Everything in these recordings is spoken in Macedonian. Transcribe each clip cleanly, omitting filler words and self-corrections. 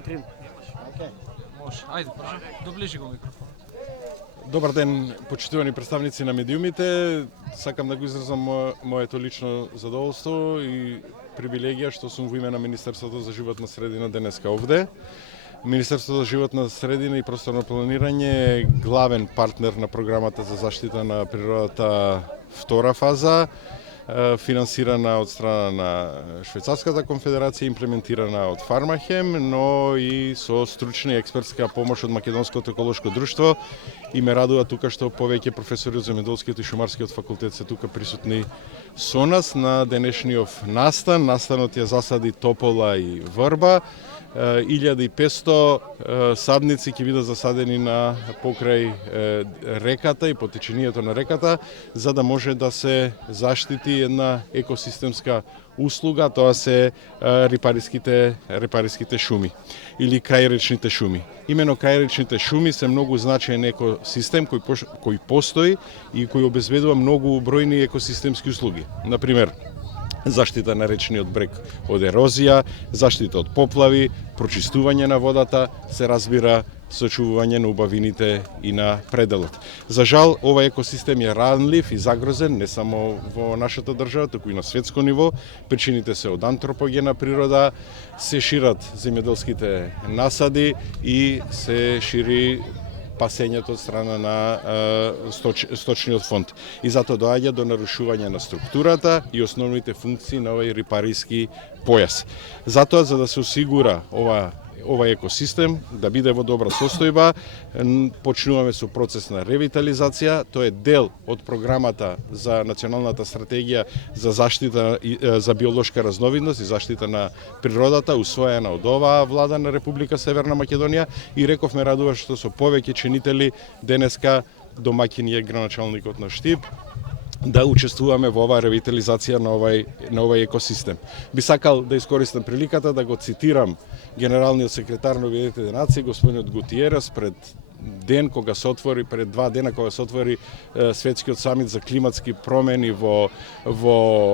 Катрин. Може. Ајде, прашам. Доближи го микрофон. Добар ден, почитувани представници на медиумите. Сакам да го изразам моето лично задоволство и привилегија што сум во име на Министерството за животна средина денеска овде. Министерството за животна средина и просторно планирање е главен партнер на програмата за заштита на природата втора фаза, финансирана од страна на Швајцарската конфедерација, имплементирана од Фармахем, но и со стручна и експертска помош од Македонското еколошко друштво. И ме радува тука што повеќе професори од земјоделскиот и шумарскиот факултет се тука присутни со нас на денешниот настан. Настанот ја засади топола и врба. 1500 садници ќе бидат засадени на покрај реката и потечението на реката, за да може да се заштити една екосистемска услуга, тоа се рипариските шуми или крајречните шуми. Имено крајречните шуми се многу значаен екосистем кој постои и кој обезбедува многу бројни екосистемски услуги. Например, заштита на речниот брег од ерозија, заштита од поплави, прочистување на водата, се разбира сочувување на убавините и на пределот. За жал, овој екосистем е ранлив и загрозен не само во нашата држава, туку и на светско ниво. Причините се од антропогена природа, се шират земјоделските насади и се шири пасењето од страна на сточниот фонд. И затоа доаѓа до нарушување на структурата и основните функции на овој рипариски појас. Затоа, за да се осигура овој екосистем да биде во добра состојба, почнуваме со процес на ревитализација. Тоа е дел од програмата за националната стратегија за заштита за биолошка разновидност и заштита на природата, усвоена од оваа влада на Република Северна Македонија, и рековме радува што со повеќе чинители денеска домаќин е граначалникот на Штип да учествуваме во оваа ревитализација на овој екосистем. Би сакал да искористам приликата да го цитирам генералниот секретар на Обединетите нации, господинот Гутиерес, пред 2 дена кога се отвори светскиот самит за климатски промени во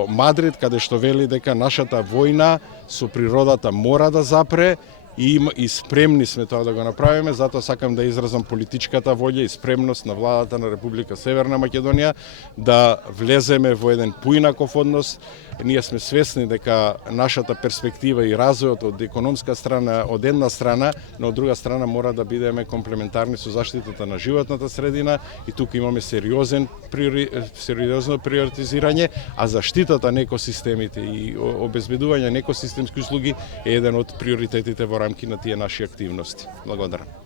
Мадрид, каде што вели дека нашата војна со природата мора да запре, и спремни сме тоа да го направиме. Затоа сакам да изразам политичката волја и спремност на владата на Република Северна Македонија да влеземе во еден поинаков однос. Ние сме свесни дека нашата перспектива и развојот од економска страна од една страна, но од друга страна мора да бидеме комплементарни со заштитата на животната средина, и тука имаме сериозно приоритизирање, а заштитата на екосистемите и обезбедување на екосистемски услуги е еден од приоритетите во рамки на тие наши активности. Благодарам.